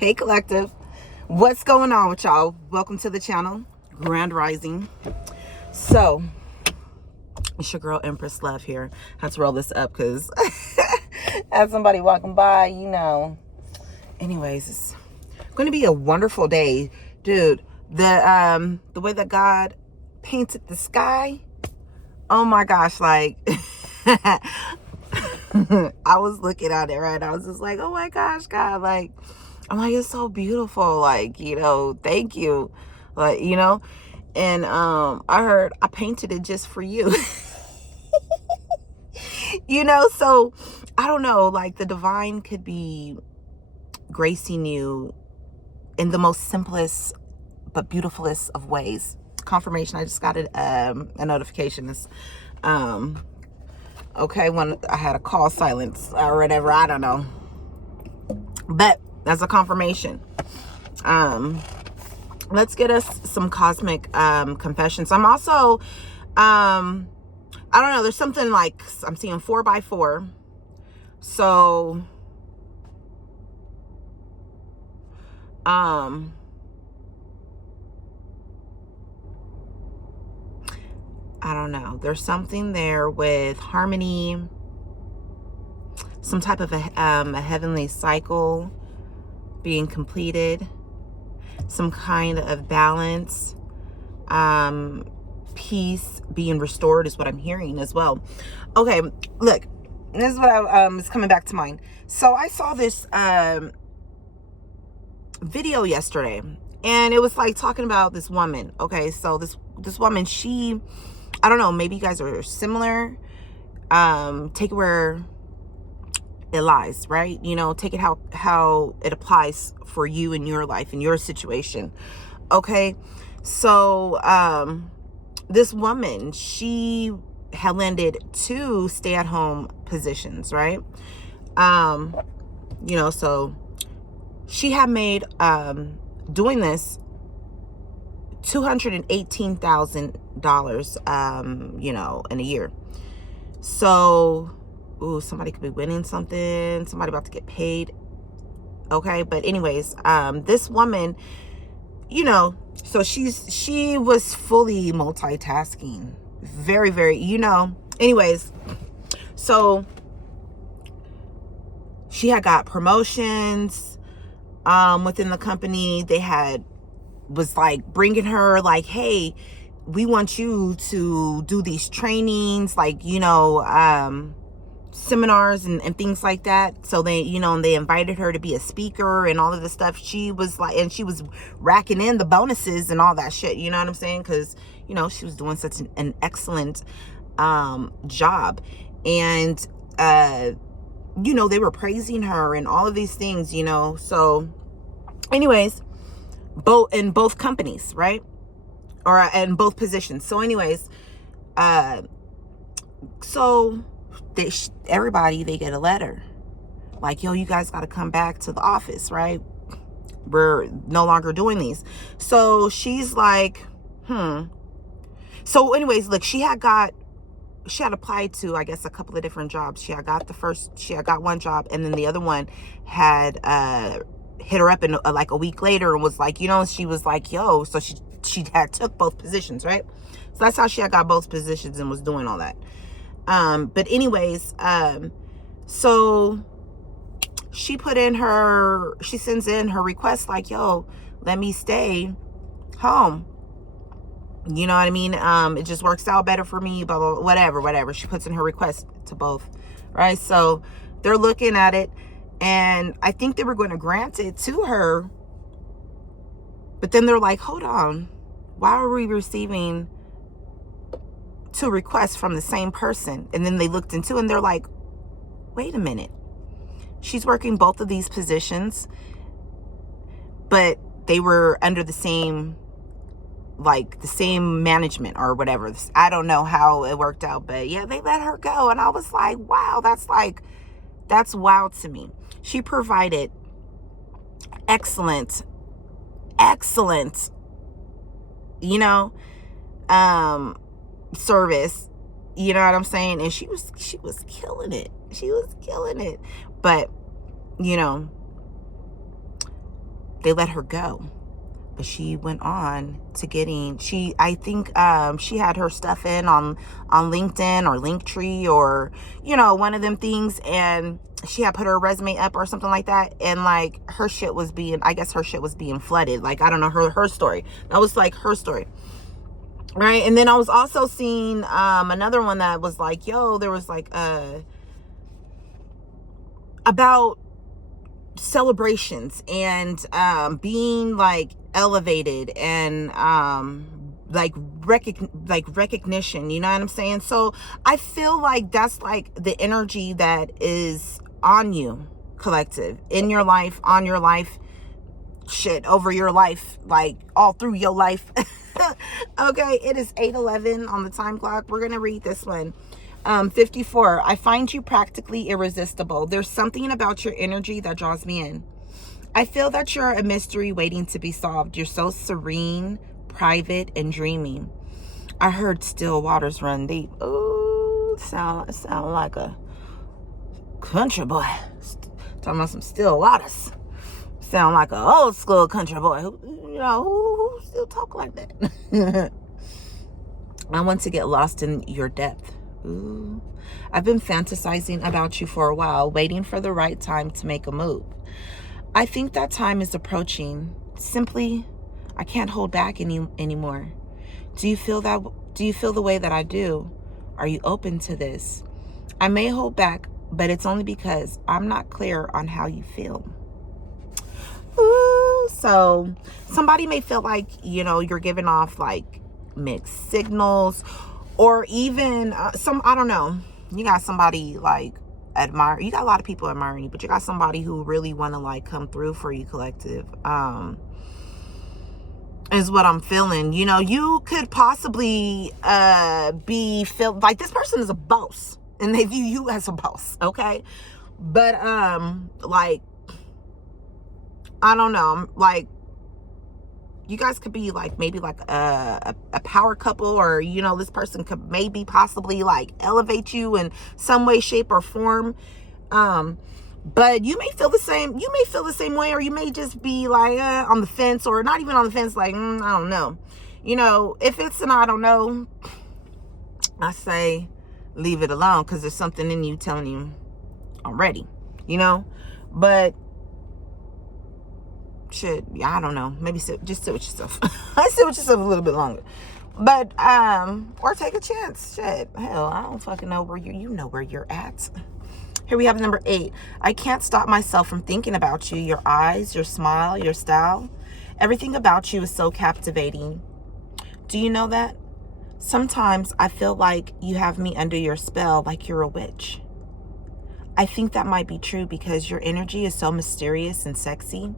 Hey collective, what's going on with y'all? Welcome to the channel, Grand Rising. So it's your girl Empress Love here. I have to roll this up because as somebody walking by, you know. Anyways, it's going to be a wonderful day, dude. The way that God painted the sky, oh my gosh, like I was looking at it, right? I was just like, oh my gosh, God, like, I'm like, it's so beautiful, like, you know, thank you, like, you know. And I painted it just for you. You know, so I don't know, like, the divine could be gracing you in the most simplest but beautifulest of ways. Confirmation, I just got a notification. It's okay, when I had a call silence or whatever, I don't know, but that's a confirmation. Let's get us some cosmic confessions. I'm also I don't know, there's something like I'm seeing 4x4. So I don't know, there's something there with harmony, some type of a heavenly cycle being completed, some kind of balance, peace being restored is what I'm hearing as well. Okay, look, this is what is coming back to mind. So I saw this video yesterday, and it was like talking about this woman. Okay, so this woman, she, I don't know, maybe you guys are similar. Take it where it lies, right? You know, take it how it applies for you in your life, in your situation. Okay, so this woman, she had landed 2 stay-at-home positions, right? You know, so she had made doing this $218,000 you know, in a year. So ooh, somebody could be winning something, somebody about to get paid. Okay, but anyways, this woman, you know, so she was fully multitasking, very, very, you know. Anyways, so she had got promotions within the company. They was like bringing her like, hey, we want you to do these trainings, like, you know, seminars and things like that. So they, you know, and they invited her to be a speaker and all of this stuff. She was like, and she was racking in the bonuses and all that shit, you know what I'm saying? Because, you know, she was doing such an excellent job. And you know, they were praising her and all of these things, you know. So anyways, in both companies, right? Or in both positions. So anyways, so everybody, they get a letter like, yo, you guys got to come back to the office, right? We're no longer doing these. So she's like, so anyways, look, she had applied to, I guess, a couple of different jobs. She had got one job, and then the other one had hit her up in like a week later and was like, you know, she was like, yo, so she had took both positions, right? So that's how she had got both positions and was doing all that. But anyways, so she sends in her request like, yo, let me stay home. You know what I mean? It just works out better for me, blah, blah, whatever. She puts in her request to both, right? So they're looking at it, and I think they were going to grant it to her. But then they're like, hold on, why are we receiving 2 requests from the same person? And then they looked into it, and they're like, wait a minute. She's working both of these positions, but they were under the same, like, the same management or whatever. I don't know how it worked out, but yeah, they let her go. And I was like, wow, that's wild to me. She provided excellent, you know, service, you know what I'm saying? And she was killing it. But, you know, they let her go. But she went on to getting, I think she had her stuff in on LinkedIn or Linktree or, one of them things. And she had put her resume up or something like that. And like her shit was being flooded. Like, I don't know, her story. That was like her story. Right. And then I was also seeing another one that was like, there was like about celebrations and being like elevated and like recognition, you know what I'm saying? So I feel like that's like the energy that is on you, collective, in your life, on your life, shit, over your life, like all through your life. Okay, it is 8:11 on the time clock. We're gonna read this one. 54. I find you practically irresistible. There's something about your energy that draws me in. I feel that you're a mystery waiting to be solved. You're so serene, private, and dreamy. I heard still waters run deep. Ooh, sound like a country boy. Talking about some still waters. Sound like an old school country boy. Who still talk like that? I want to get lost in your depth. Ooh. I've been fantasizing about you for a while, waiting for the right time to make a move. I think that time is approaching. Simply, I can't hold back anymore. Do you feel the way that I do? Are you open to this? I may hold back, but it's only because I'm not clear on how you feel. Ooh, so somebody may feel like, you're giving off like mixed signals, or even I don't know, you got somebody like you got a lot of people admiring you, but you got somebody who really want to like come through for you, collective, is what I'm feeling. You could possibly feel like this person is a boss and they view you as a boss, okay? But like, I don't know, like, you guys could be like maybe like a power couple, or this person could maybe possibly like elevate you in some way, shape, or form. But you may feel the same way, or you may just be like on the fence, or not even on the fence, like I don't know. If it's an I don't know, I say leave it alone, because there's something in you telling you already, but shit, yeah, I don't know. Maybe just sit with yourself. Sit with yourself a little bit longer. But or take a chance. Shit, hell, I don't fucking know where you know where you're at. Here we have number 8. I can't stop myself from thinking about you. Your eyes, your smile, your style, everything about you is so captivating. Do you know that? Sometimes I feel like you have me under your spell, like you're a witch. I think that might be true because your energy is so mysterious and sexy.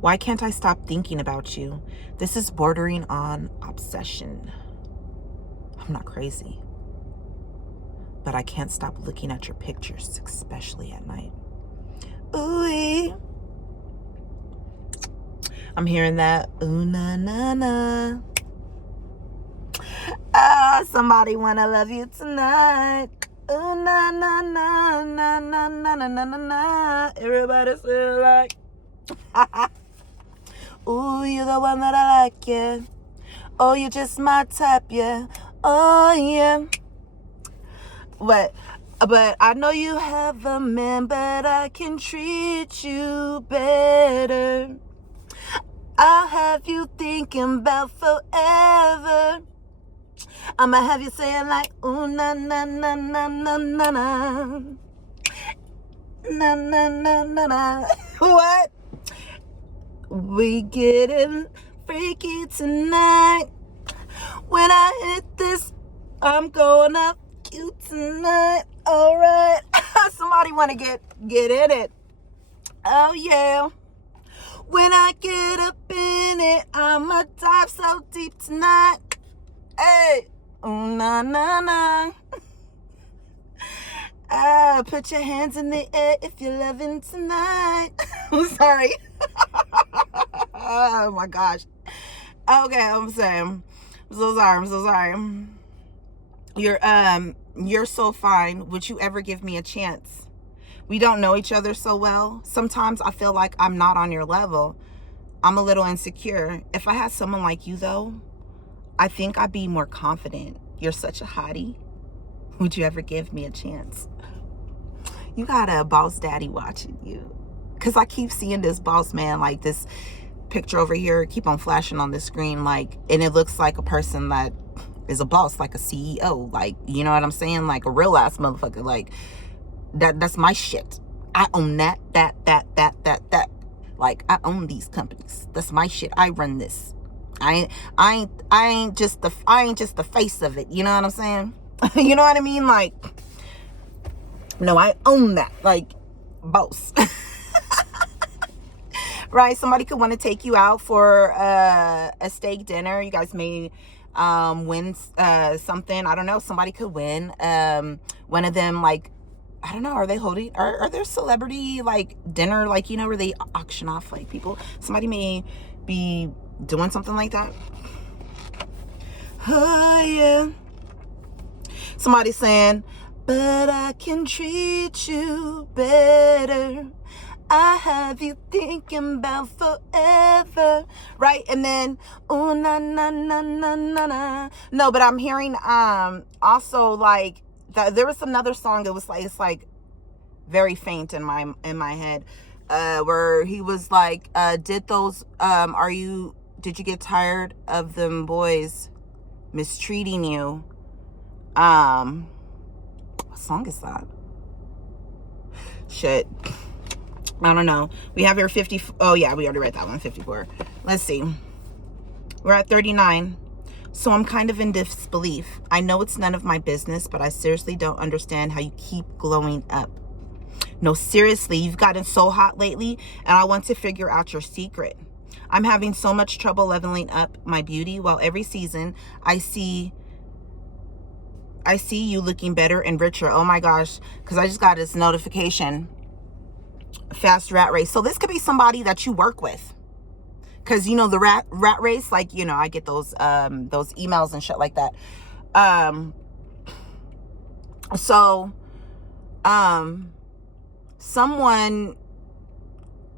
Why can't I stop thinking about you? This is bordering on obsession. I'm not crazy, but I can't stop looking at your pictures, especially at night. Ooh, I'm hearing that. Ooh, na, na, na. Somebody wanna love you tonight. Ooh, na, na, na, na, na, na, na, na, na. Everybody say like. Ooh, you're the one that I like, yeah. Oh, you're just my type, yeah. Oh, yeah. But I know you have a man, but I can treat you better. I'll have you thinking about forever. I'ma have you saying like, ooh, na, na, na, na, na, na, na. Na, na, na, na, na. What? We getting freaky tonight. When I hit this, I'm going up you tonight. All right. Somebody want to get in it. Oh, yeah. When I get up in it, I'ma dive so deep tonight. Hey. Ooh, na, na, na. Put your hands in the air if you're loving tonight. I'm sorry. Oh my gosh. Okay, I'm so sorry. You're so fine. Would you ever give me a chance? We don't know each other so well. Sometimes I feel like I'm not on your level. I'm a little insecure. If I had someone like you, though, I think I'd be more confident. You're such a hottie. Would you ever give me a chance? You got a boss daddy watching you. Because I keep seeing this boss man, like this picture over here, keep on flashing on the screen, like, and it looks like a person that is a boss, like a CEO, like, you know what I'm saying? Like a real ass motherfucker. Like, that's my shit. I own that. Like, I own these companies. That's my shit. I run this. I ain't just the face of it. You know what I'm saying? You know what I mean? Like, no, I own that. Like, boss. Right? Somebody could want to take you out for a steak dinner. You guys may win something. I don't know. Somebody could win. One of them, like, I don't know, are they holding, are there celebrity, like, dinner, like, you know, where they auction off, like, people? Somebody may be doing something like that. Oh, yeah. Somebody saying, but I can treat you better. I have you thinking about forever, right? And then, oh, na, na, na, na, na, na. No, but I'm hearing, also, like, there was another song. It was like, it's like very faint in my head, where he was like, did you get tired of them boys mistreating you? What song is that? Shit. I don't know. We have here 50. Oh yeah, we already read that one. 54. Let's see. We're at 39. So I'm kind of in disbelief. I know it's none of my business, but I seriously don't understand how you keep glowing up. No, seriously, you've gotten so hot lately, and I want to figure out your secret. I'm having so much trouble leveling up my beauty, while every season I see you looking better and richer. Oh my gosh, because I just got this notification. Fast rat race. So this could be somebody that you work with. Because, you know, the rat race, like, you know, I get those emails and shit like that.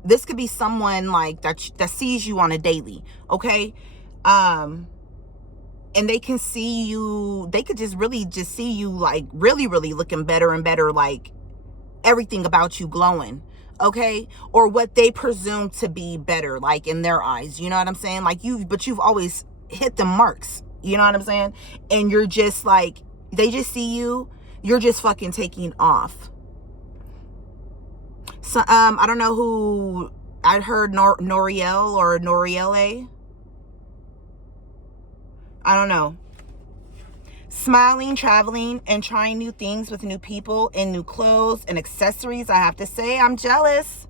This could be someone like that sees you on a daily, okay? And they can see you, they could just see you, like, really, really looking better and better, like, everything about you glowing. Okay, or what they presume to be better, like, in their eyes, you know what I'm saying? Like, you've always hit the marks, you know what I'm saying? And you're just like, they just see you, you're just fucking taking off. So I don't know who I heard, Noriel or Noriele, I don't know. Smiling, traveling, and trying new things with new people and new clothes and accessories. I have to say, I'm jealous.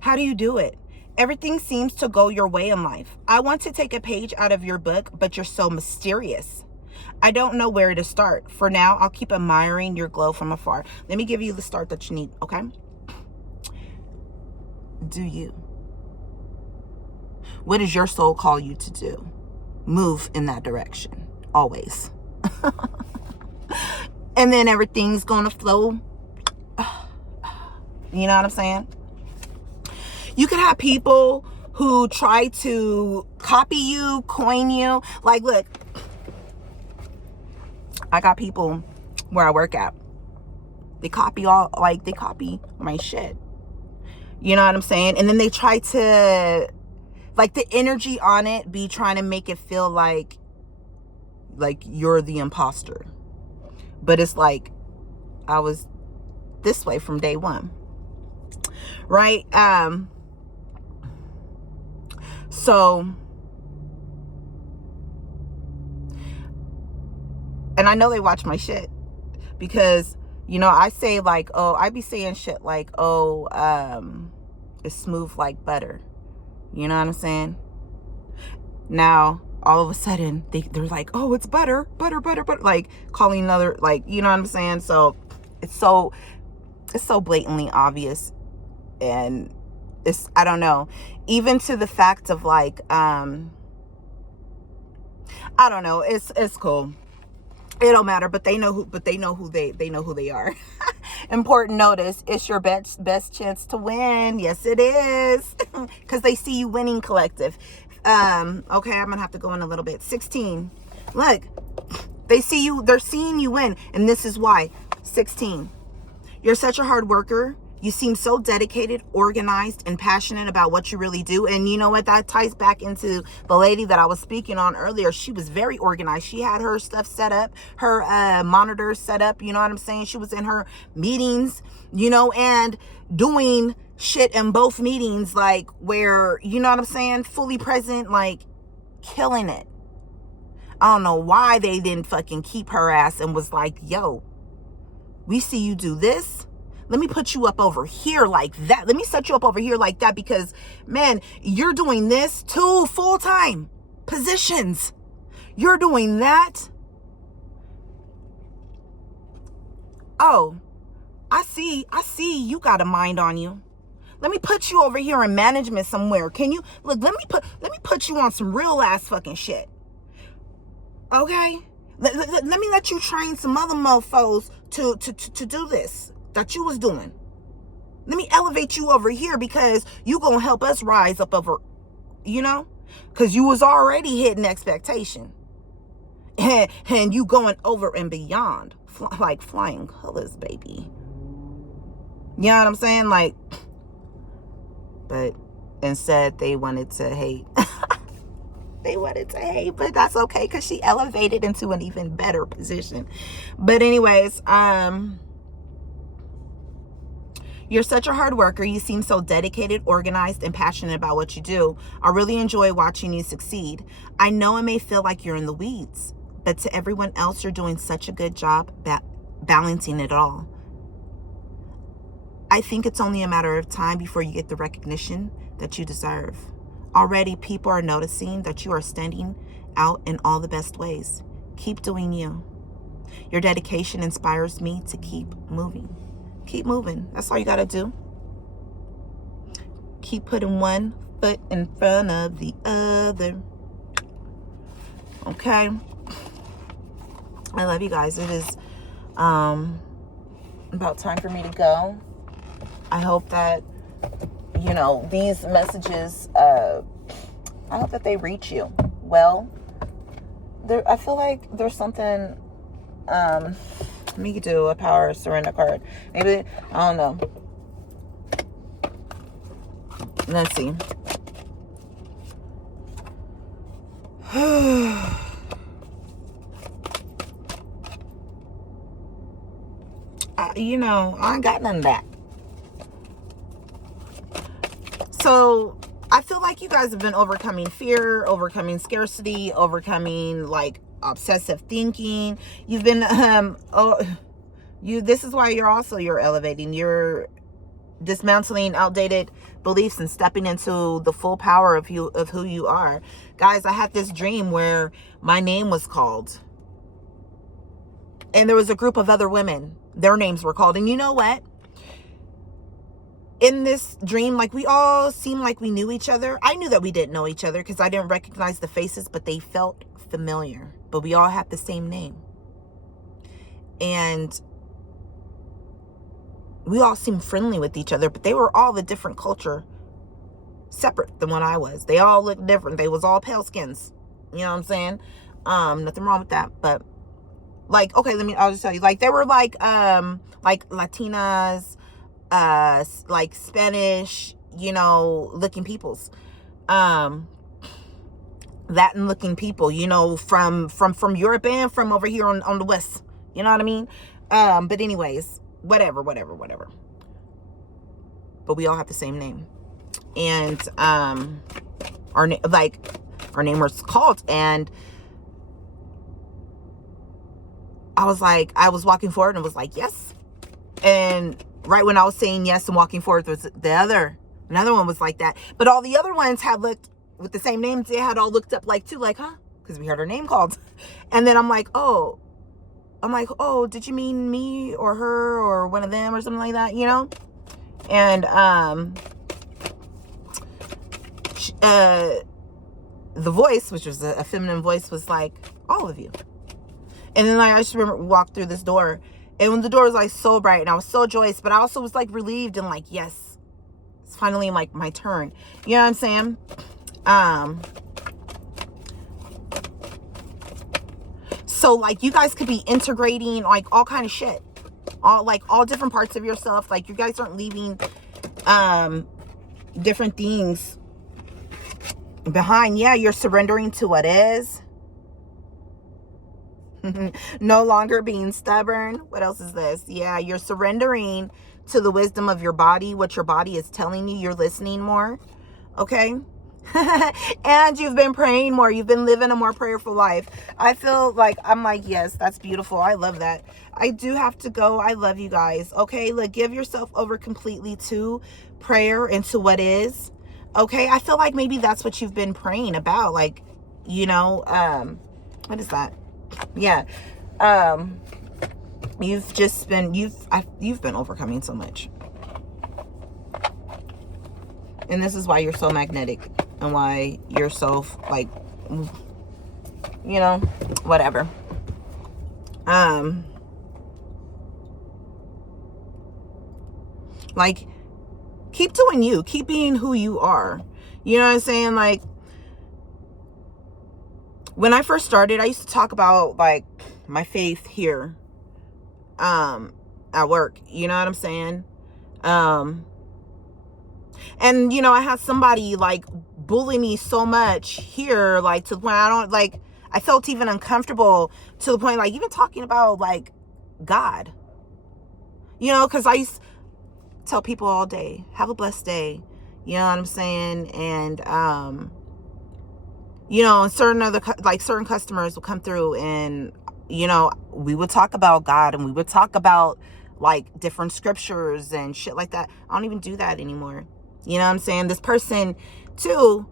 How do you do it? Everything seems to go your way in life. I want to take a page out of your book, but you're so mysterious. I don't know where to start. For now, I'll keep admiring your glow from afar. Let me give you the start that you need, okay? Do you? What does your soul call you to do? Move in that direction, always. And then everything's gonna flow. You know what I'm saying? You could have people who try to copy you, coin you. Like, look, I got people where I work at. They copy my shit. You know what I'm saying? And then they try to, like, the energy on it be trying to make it feel like you're the imposter. But it's like, I was this way from day one. Right? So, and I know they watch my shit because, you know, I say, like, oh, I be saying shit like, oh, it's smooth like butter. You know what I'm saying? Now, all of a sudden, they're like, oh, it's butter, like calling another, like, you know what I'm saying? So it's so blatantly obvious. And I don't know, even to the fact of, like, I don't know, it's cool. It don't matter, but they know who they are. Important notice, it's your best chance to win. Yes, it is. Because they see you winning, collective. Okay, I'm going to have to go in a little bit. 16. Look, they're seeing you win. And this is why. 16. You're such a hard worker. You seem so dedicated, organized, and passionate about what you really do. And you know what? That ties back into the lady that I was speaking on earlier. She was very organized. She had her stuff set up, her monitors set up. You know what I'm saying? She was in her meetings, and doing shit in both meetings, like where, you know what I'm saying? Fully present, like killing it. I don't know why they didn't fucking keep her ass and was like, yo, we see you do this. Let me put you up over here like that. Let me set you up over here like that because, man, you're doing this 2 full-time positions. You're doing that. Oh, I see you got a mind on you. Let me put you over here in management somewhere. Can you look? Let me put you on some real ass fucking shit. Okay? Let me let you train some other mofos to do this that you was doing. Let me elevate you over here because you gonna help us rise up over, because you was already hitting expectation. And you going over and beyond, like flying colors, baby. You know what I'm saying? Like, but instead they wanted to hate. They wanted to hate, but that's okay because she elevated into an even better position. But anyways, you're such a hard worker. You seem so dedicated, organized, and passionate about what you do. I really enjoy watching you succeed. I know it may feel like you're in the weeds, but to everyone else, you're doing such a good job balancing it all. I think it's only a matter of time before you get the recognition that you deserve. Already, people are noticing that you are standing out in all the best ways. Keep doing you. Your dedication inspires me to keep moving. Keep moving. That's all you got to do. Keep putting one foot in front of the other. Okay. I love you guys. It is about time for me to go. I hope that, these messages, I hope that they reach you. Well, I feel like there's something, let me do a power surrender card. Maybe, I don't know. Let's see. I ain't got none of that. So I feel like you guys have been overcoming fear, overcoming scarcity, overcoming like obsessive thinking. You've been this is why you're elevating. You're dismantling outdated beliefs and stepping into the full power of who you are. Guys, I had this dream where my name was called. And there was a group of other women. Their names were called. And you know what? In this dream, like, we all seemed like we knew each other. I knew that we didn't know each other because I didn't recognize the faces, but they felt familiar. But we all had the same name. And we all seemed friendly with each other, but they were all a different culture, separate than what I was. They all looked different. They was all pale skins. You know what I'm saying? Nothing wrong with that. But, like, okay, I'll just tell you. Like, they were like Latinas, like Spanish, looking peoples, Latin looking people, from Europe and from over here on the West, you know what I mean? But anyways, whatever. But we all have the same name. And, our name was called, and I was walking forward and was like, yes. And right when I was saying yes and walking forward, was another one was like that. But all the other ones had looked with the same names. They had all looked up like too, like, huh? Because we heard her name called. And then I'm like, oh, did you mean me or her or one of them or something like that, And the voice, which was a feminine voice, was like, all of you. And then I just remember we walked through this door, And when the door was like so bright and I was so joyous, but I also was like relieved and like, yes, it's finally like my turn. You know what I'm saying? So like you guys could be integrating like all kind of shit, all different parts of yourself. Like you guys aren't leaving different things behind. Yeah, you're surrendering to what is. No longer being stubborn. What else is this? Yeah, you're surrendering to the wisdom of your body, what your body is telling you. You're listening more. Okay. And you've been praying more. You've been living a more prayerful life. I feel like, I'm like, yes, that's beautiful. I love that. I do have to go. I love you guys. Okay. Look, give yourself over completely to prayer and to what is. Okay. I feel like maybe that's what you've been praying about. Like, you know, what is that? Yeah. You've been overcoming so much. And this is why you're so magnetic and why you're so like, you know, whatever. Like, keep doing you. Keep being who you are. You know what I'm saying? Like, when I first started, I used to talk about like my faith here, at work. You know what I'm saying? And you know, I had somebody like bully me so much here, like to the point I felt even uncomfortable to the point like even talking about like God. You know, because I used to tell people all day, have a blessed day. You know what I'm saying? And you know, certain customers will come through and, you know, we would talk about God and we would talk about like different scriptures and shit like that. I don't even do that anymore. You know what I'm saying? This person too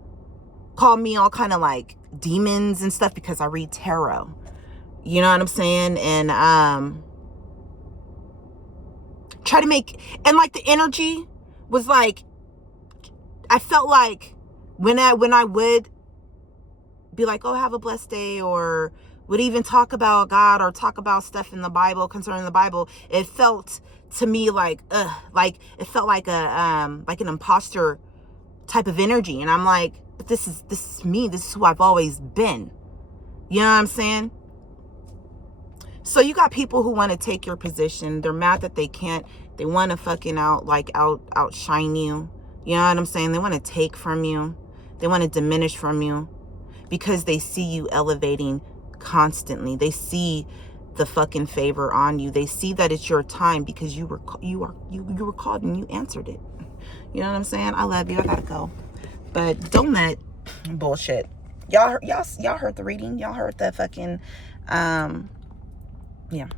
called me all kind of like demons and stuff because I read tarot. You know what I'm saying? And try to make, and like the energy was like, I felt like when I would be like, oh, have a blessed day, or would even talk about God or talk about stuff in the Bible concerning the Bible, it felt to me like it felt like an imposter type of energy. And I'm like, but this is me. This is who I've always been. You know what I'm saying? So you got people who want to take your position. They're mad that they can't. They want to fucking outshine you. You know what I'm saying? They want to take from you. They want to diminish from you because they see you elevating constantly. They see the fucking favor on you. They see that it's your time because you were called and you answered it. You know what I'm saying? I love you. I gotta go. But don't let bullshit. Y'all heard the reading. Y'all heard the fucking yeah.